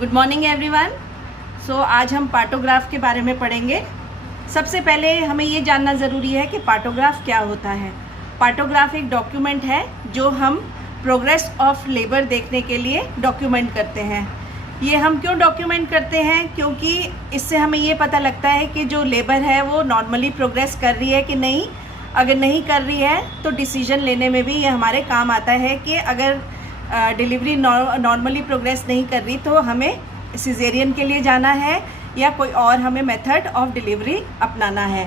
Good morning everyone. आज हम partograph के बारे में पढ़ेंगे। सबसे पहले हमें ये जानना ज़रूरी है कि पार्टोग्राफ क्या होता है। पार्टोग्राफ एक डॉक्यूमेंट है जो हम प्रोग्रेस ऑफ लेबर देखने के लिए डॉक्यूमेंट करते हैं। ये हम क्यों डॉक्यूमेंट करते हैं? क्योंकि इससे हमें ये पता लगता है कि जो लेबर है वो नॉर्मली प्रोग्रेस कर रही है कि नहीं। अगर नहीं कर रही है तो डिसीजन लेने में भी ये हमारे काम आता है कि अगर डिलीवरी नॉर्मली प्रोग्रेस नहीं कर रही तो हमें सिजेरियन के लिए जाना है या कोई और हमें मेथड ऑफ डिलीवरी अपनाना है।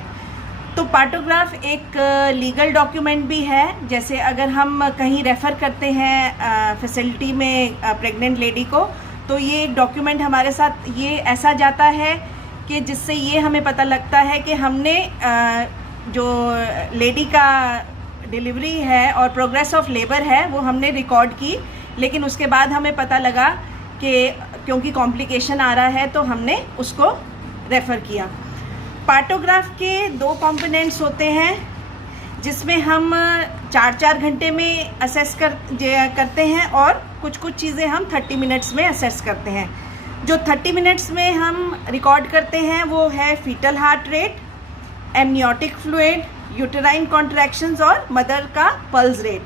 तो पार्टोग्राफ एक लीगल डॉक्यूमेंट भी है। जैसे अगर हम कहीं रेफ़र करते हैं फैसिलिटी में प्रेग्नेंट लेडी को, तो ये एक डॉक्यूमेंट हमारे साथ ये ऐसा जाता है कि जिससे ये हमें पता लगता है कि हमने जो लेडी का डिलीवरी है और प्रोग्रेस ऑफ लेबर है वो हमने रिकॉर्ड की, लेकिन उसके बाद हमें पता लगा कि क्योंकि कॉम्प्लिकेशन आ रहा है तो हमने उसको रेफ़र किया। पार्टोग्राफ के 2 कंपोनेंट्स होते हैं जिसमें हम 4-4 घंटे में असेस करते हैं और कुछ चीज़ें हम 30 मिनट्स में असेस करते हैं। जो 30 मिनट्स में हम रिकॉर्ड करते हैं वो है foetal heart rate, amniotic fluid, uterine contractions और मदर का पल्स रेट।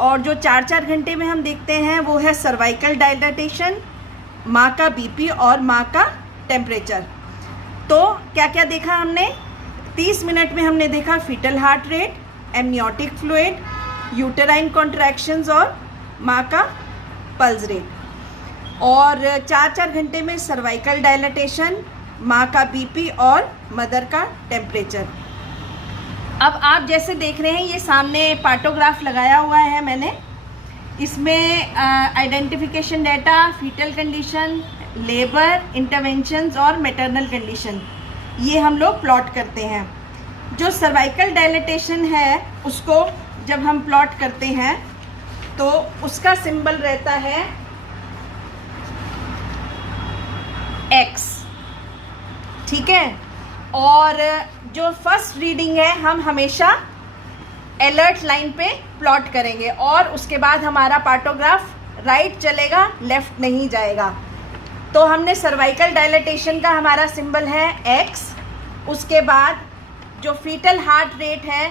और जो 4-4 घंटे में हम देखते हैं वो है सर्वाइकल डायलाटेशन, माँ का बीपी और माँ का टेम्परेचर। तो क्या क्या देखा हमने? 30 मिनट में हमने देखा foetal heart rate, amniotic fluid, uterine contractions और माँ का पल्स रेट। और 4-4 घंटे में सर्वाइकल डायलाटेशन, माँ का बीपी और मदर का टेम्परेचर। अब आप जैसे देख रहे हैं ये सामने पार्टोग्राफ लगाया हुआ है मैंने। इसमें identification data, foetal condition, labour interventions और मैटरनल कंडीशन ये हम लोग प्लॉट करते हैं। जो सर्वाइकल डायलेटेशन है उसको जब हम प्लॉट करते हैं तो उसका सिंबल रहता है X, ठीक है। और जो फर्स्ट रीडिंग है हम हमेशा अलर्ट लाइन पे प्लॉट करेंगे और उसके बाद हमारा पार्टोग्राफ राइट चलेगा, लेफ्ट नहीं जाएगा। तो हमने सर्वाइकल डायलेटेशन का हमारा सिंबल है X। उसके बाद जो फीटल हार्ट रेट है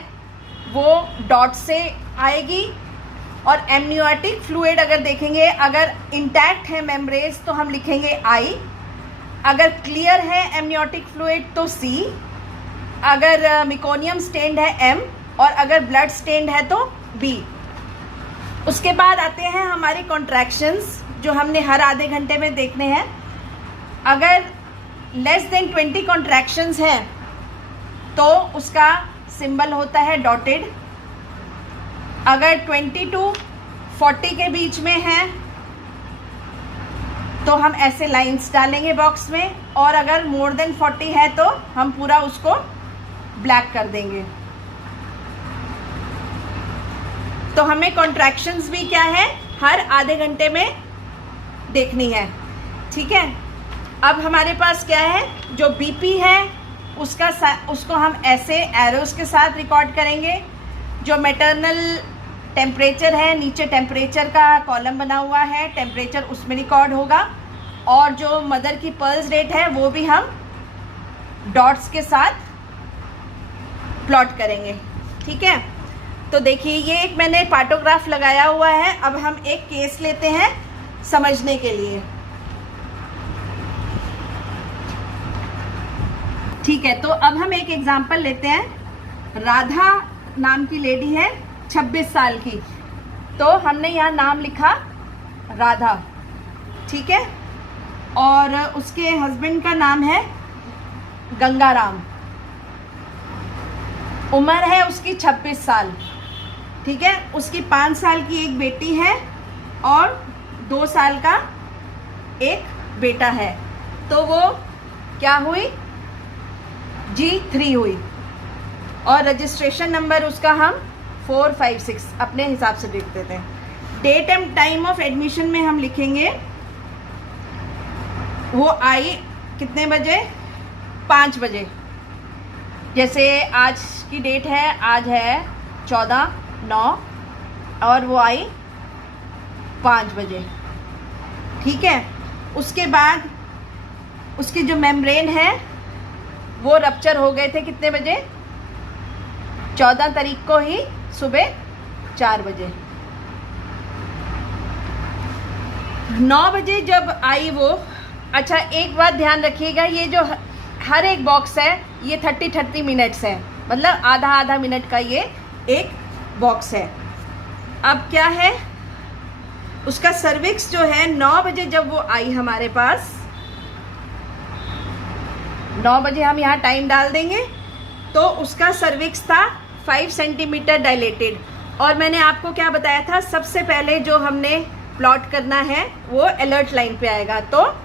वो डॉट से आएगी और एमनियोटिक फ्लूइड अगर देखेंगे, अगर इंटैक्ट है मेम्ब्रेन तो हम लिखेंगे I, अगर क्लियर है एमनियोटिक फ्लूइड तो C, अगर मिकोनियम स्टेन्ड है M और अगर ब्लड स्टेन्ड है तो B। उसके बाद आते हैं हमारे कॉन्ट्रैक्शंस जो हमने हर आधे घंटे में देखने हैं। अगर लेस देन 20 कॉन्ट्रैक्शंस हैं तो उसका सिंबल होता है डॉटेड। अगर 20 to 40 के बीच में है तो हम ऐसे लाइंस डालेंगे बॉक्स में, और अगर मोर देन 40 है तो हम पूरा उसको ब्लैक कर देंगे। तो हमें कॉन्ट्रैक्शंस भी क्या है हर आधे घंटे में देखनी है, ठीक है। अब हमारे पास क्या है, जो बीपी है उसको हम ऐसे एरोस के साथ रिकॉर्ड करेंगे। जो मैटरनल टेम्परेचर है, नीचे टेम्परेचर का कॉलम बना हुआ है, टेम्परेचर उसमें रिकॉर्ड होगा। और जो मदर की पल्स रेट है वो भी हम डॉट्स के साथ प्लॉट करेंगे, ठीक है। तो देखिए ये एक मैंने पार्टोग्राफ लगाया हुआ है। अब हम एक केस लेते हैं समझने के लिए, ठीक है। तो अब हम एक एग्जांपल लेते हैं। राधा नाम की लेडी है, 26 साल की। तो हमने यहाँ नाम लिखा राधा, ठीक है। और उसके हस्बैंड का नाम है गंगाराम। उम्र है उसकी 26 साल, ठीक है। उसकी 5 साल की एक बेटी है और 2 साल का एक बेटा है। तो वो क्या हुई? G3 हुई। और रजिस्ट्रेशन नंबर उसका हम 456 अपने हिसाब से लिख देते हैं। Date and time of admission में हम लिखेंगे वो आई कितने बजे? 5 बजे। जैसे आज की डेट है, आज है 14/9 और वो आई 5 बजे, ठीक है। उसके बाद उसकी जो मेम्ब्रेन है वो रप्चर हो गए थे कितने बजे? 14 तारीख को ही सुबह 4 बजे। 9 बजे जब आई वो, अच्छा एक बात ध्यान रखिएगा, ये जो हर एक बॉक्स है ये 30-30 मिनट्स है, मतलब आधा आधा मिनट का ये एक बॉक्स है। अब क्या है, उसका सर्विक्स जो है 9 बजे जब वो आई हमारे पास, 9 बजे हम यहाँ टाइम डाल देंगे, तो उसका सर्विक्स था 5 सेंटीमीटर डायलेटेड। और मैंने आपको क्या बताया था, सबसे पहले जो हमने प्लॉट करना है वो अलर्ट लाइन पे आएगा, तो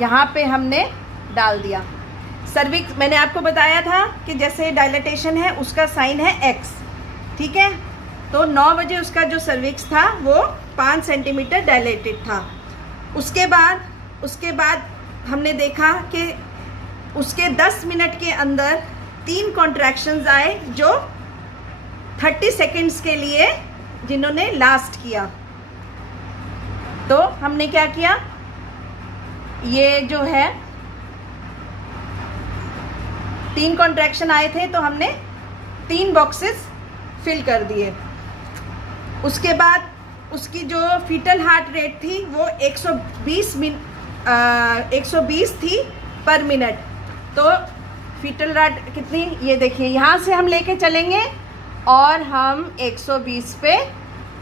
यहाँ पे हमने डाल दिया सर्विक्स। मैंने आपको बताया था कि जैसे डायलेटेशन है उसका साइन है एक्स, ठीक है। तो 9 बजे उसका जो सर्विक्स था वो 5 सेंटीमीटर डायलेटेड था। उसके बाद हमने देखा कि उसके 10 मिनट के अंदर 3 कॉन्ट्रैक्शंस आए जो 30 सेकेंड्स के लिए जिन्होंने लास्ट किया। तो हमने क्या किया, ये जो है 3 कॉन्ट्रैक्शन आए थे तो हमने 3 बॉक्सेस फिल कर दिए। उसके बाद उसकी जो फीटल हार्ट रेट थी वो 120 थी पर मिनट। तो फीटल रेट कितनी, ये देखिए यहाँ से हम लेके चलेंगे और हम 120 पे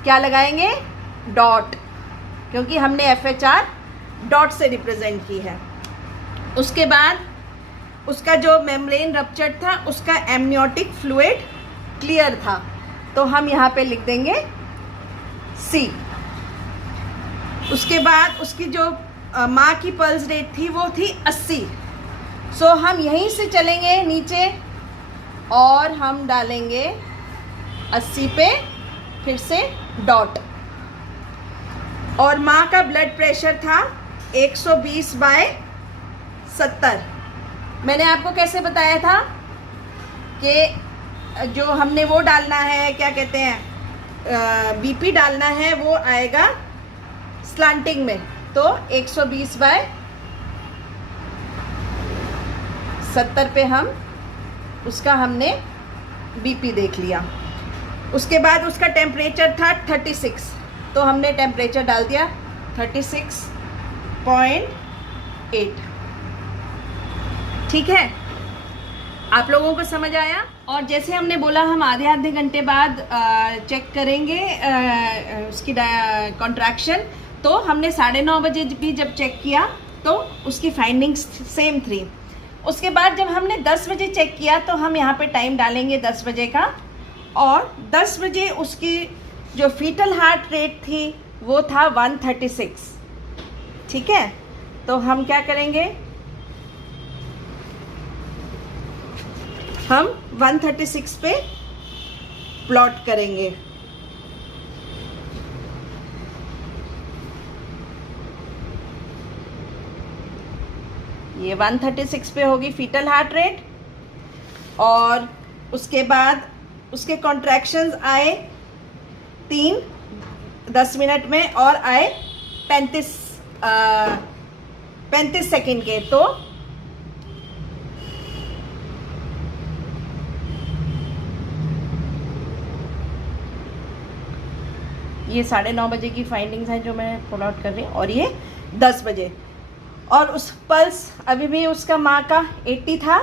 क्या लगाएंगे, डॉट, क्योंकि हमने FHR डॉट से रिप्रेजेंट की है। उसके बाद उसका जो मेम्ब्रेन रप्चर्ड था उसका एमनियोटिक फ्लूइड क्लियर था, तो हम यहाँ पे लिख देंगे C। उसके बाद उसकी जो माँ की पल्स रेट थी वो थी 80। सो हम यहीं से चलेंगे नीचे और हम डालेंगे 80 पे फिर से डॉट। और माँ का ब्लड प्रेशर था 120/70। मैंने आपको कैसे बताया था कि जो हमने वो डालना है, क्या कहते हैं, BP डालना है, वो आएगा स्लांटिंग में। तो 120/70 पे हम उसका हमने BP देख लिया। उसके बाद उसका टेम्परेचर था 36, तो हमने टेम्परेचर डाल दिया 36.8। ठीक है, आप लोगों को समझ आया। और जैसे हमने बोला हम आधे घंटे बाद चेक करेंगे उसकी कॉन्ट्रैक्शन, तो हमने 9:30 बजे भी जब चेक किया तो उसकी फाइंडिंग्स सेम थी। उसके बाद जब हमने 10 बजे चेक किया तो हम यहाँ पे टाइम डालेंगे 10 बजे का, और 10 बजे उसकी जो फीटल हार्ट रेट थी वो था 136। ठीक है, तो हम क्या करेंगे, हम 136 पे प्लॉट करेंगे। ये 136 पे होगी फीटल हार्ट रेट, और उसके बाद उसके कॉन्ट्रैक्शंस आए 3 10 मिनट में और आए 35 सेकेंड के। तो ये 9:30 बजे की फाइंडिंग्स हैं जो मैं फॉलो आउट कर रही हूँ, और ये 10 बजे। और उस पल्स अभी भी उसका माँ का 80 था,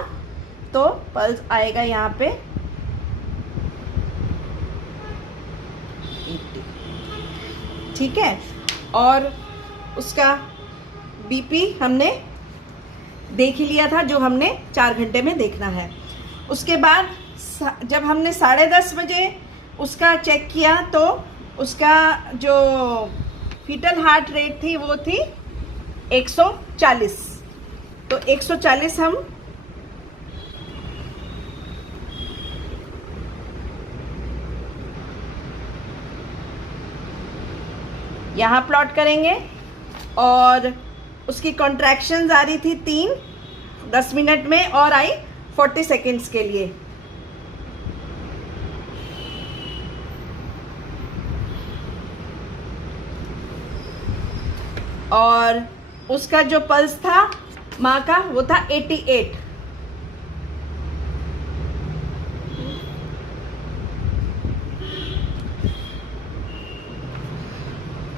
तो पल्स आएगा यहाँ पे 80। ठीक है, और उसका BP हमने देख ही लिया था जो हमने 4 घंटे में देखना है। उसके बाद जब हमने 10:30 बजे उसका चेक किया तो उसका जो फीटल हार्ट रेट थी वो थी 140। तो 140 हम यहाँ प्लॉट करेंगे, और उसकी कॉन्ट्रैक्शंस आ रही थी 3 10 मिनट में और आई 40 सेकेंड्स के लिए। और उसका जो पल्स था माँ का वो था 88।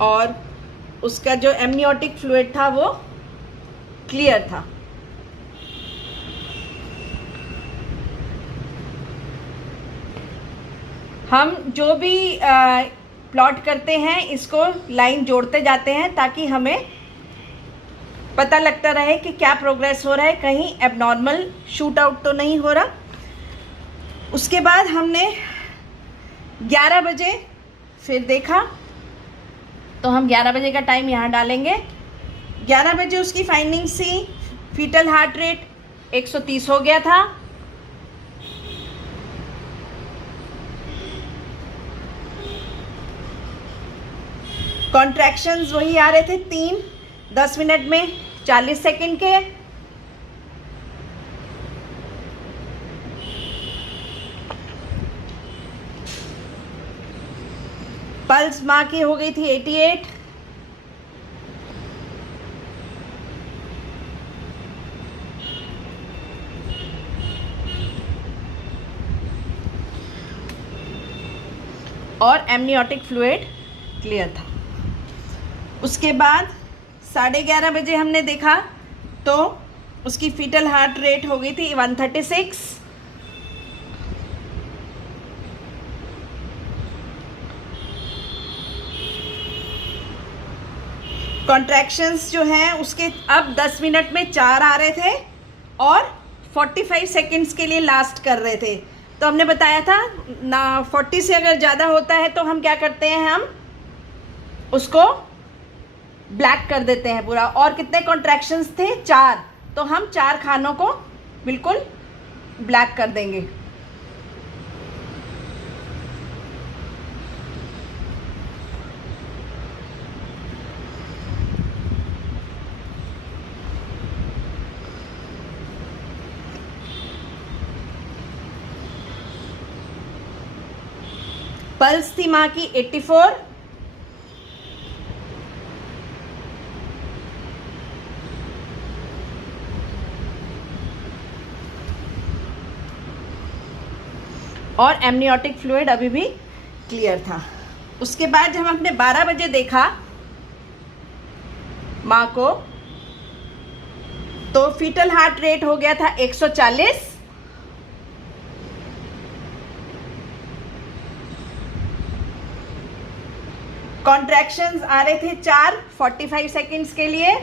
और उसका जो एमनियोटिक फ्लूइड था वो क्लियर था। हम जो भी प्लॉट करते हैं इसको लाइन जोड़ते जाते हैं ताकि हमें पता लगता रहे कि क्या प्रोग्रेस हो रहा है, कहीं एबनॉर्मल शूट आउट तो नहीं हो रहा। उसके बाद हमने 11 बजे फिर देखा, तो हम 11 बजे का टाइम यहाँ डालेंगे। 11 बजे उसकी फाइंडिंग्स थी, फीटल हार्ट रेट 130 हो गया था। कॉन्ट्रैक्शंस वही आ रहे थे 3 10 मिनट में 40 सेकंड के। पल्स माँ की हो गई थी 88। और एमनियोटिक फ्लूइड क्लियर था। उसके बाद 11:30 बजे हमने देखा तो उसकी फीटल हार्ट रेट हो गई थी 136। कॉन्ट्रैक्शंस जो हैं उसके अब 10 मिनट में 4 आ रहे थे और 45 सेकेंड्स के लिए लास्ट कर रहे थे। तो हमने बताया था ना 40 से अगर ज़्यादा होता है तो हम क्या करते हैं, हम उसको ब्लैक कर देते हैं पूरा। और कितने कॉन्ट्रैक्शंस थे 4, तो हम 4 खानों को बिल्कुल ब्लैक कर देंगे। पल्स थी माँ की 84। और एमनियोटिक फ्लूइड अभी भी क्लियर था। उसके बाद जब हमने 12 बजे देखा माँ को तो फीटल हार्ट रेट हो गया था 140। कॉन्ट्रैक्शंस आ रहे थे 4 45 सेकेंड्स के लिए।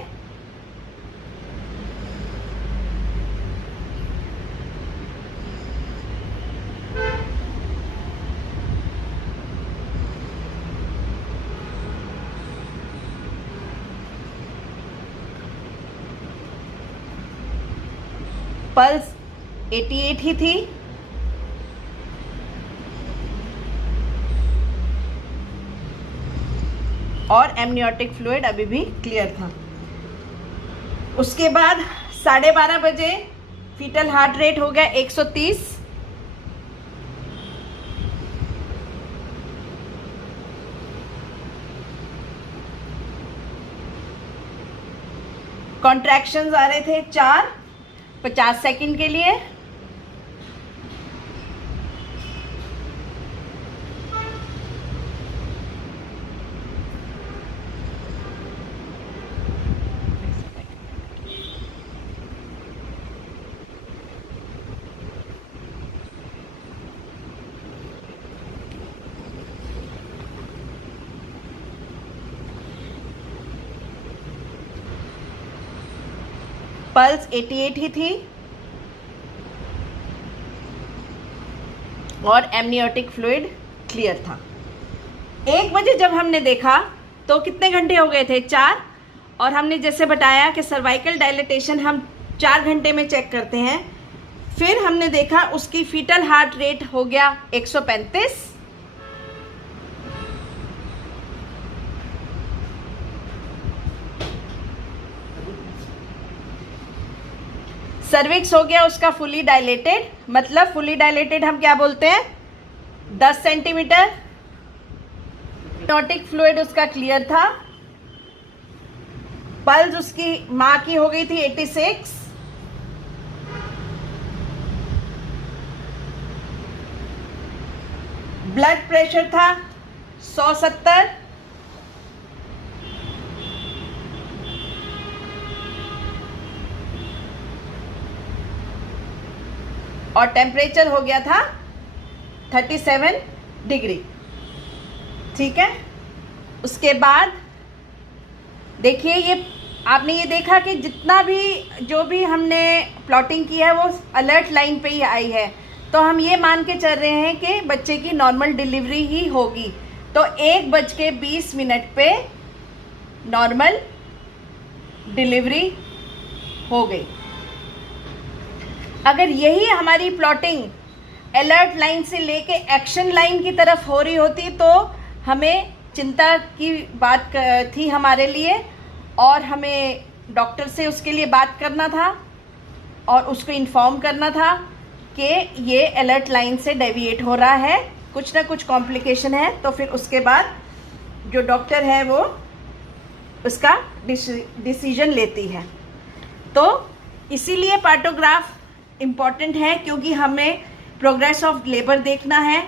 पल्स 88 ही थी। और एमनियोटिक फ्लूइड अभी भी क्लियर था। उसके बाद 12:30 बजे फीटल हार्ट रेट हो गया 130। कॉन्ट्रैक्शंस आ रहे थे 4 50 सेकंड के लिए। पल्स 88 ही थी और एमनियोटिक फ्लूइड क्लियर था। 1 बजे जब हमने देखा तो कितने घंटे हो गए थे 4। और हमने जैसे बताया कि सर्वाइकल डायलेटेशन हम 4 घंटे में चेक करते हैं। फिर हमने देखा उसकी फीटल हार्ट रेट हो गया 135। सर्विक्स हो गया उसका फुली डायलेटेड। मतलब फुली डायलेटेड हम क्या बोलते हैं 10 सेंटीमीटर। एमनियोटिक फ्लूइड उसका क्लियर था पल्स उसकी माँ की हो गई थी 86, ब्लड प्रेशर था 170, और टेम्परेचर हो गया था 37 डिग्री। ठीक है, उसके बाद देखिए ये आपने ये देखा कि जितना भी जो भी हमने प्लॉटिंग की है वो अलर्ट लाइन पे ही आई है, तो हम ये मान के चल रहे हैं कि बच्चे की नॉर्मल डिलीवरी ही होगी। तो 1:20 पे नॉर्मल डिलीवरी हो गई। अगर यही हमारी प्लॉटिंग अलर्ट लाइन से लेके एक्शन लाइन की तरफ हो रही होती तो हमें चिंता की बात थी हमारे लिए, और हमें डॉक्टर से उसके लिए बात करना था और उसको इन्फॉर्म करना था कि ये अलर्ट लाइन से डेविएट हो रहा है, कुछ ना कुछ कॉम्प्लिकेशन है। तो फिर उसके बाद जो डॉक्टर है वो उसका डिसीजन लेती है। तो इसीलिए पार्टोग्राफ इम्पॉर्टेंट है, क्योंकि हमें प्रोग्रेस ऑफ लेबर देखना है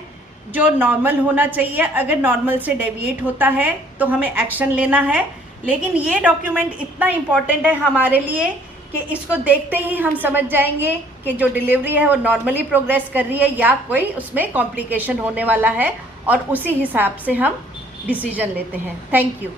जो नॉर्मल होना चाहिए। अगर नॉर्मल से डेविएट होता है तो हमें एक्शन लेना है। लेकिन ये डॉक्यूमेंट इतना इम्पॉर्टेंट है हमारे लिए कि इसको देखते ही हम समझ जाएंगे कि जो डिलीवरी है वो नॉर्मली प्रोग्रेस कर रही है या कोई उसमें कॉम्प्लिकेशन होने वाला है, और उसी हिसाब से हम डिसीजन लेते हैं। Thank you.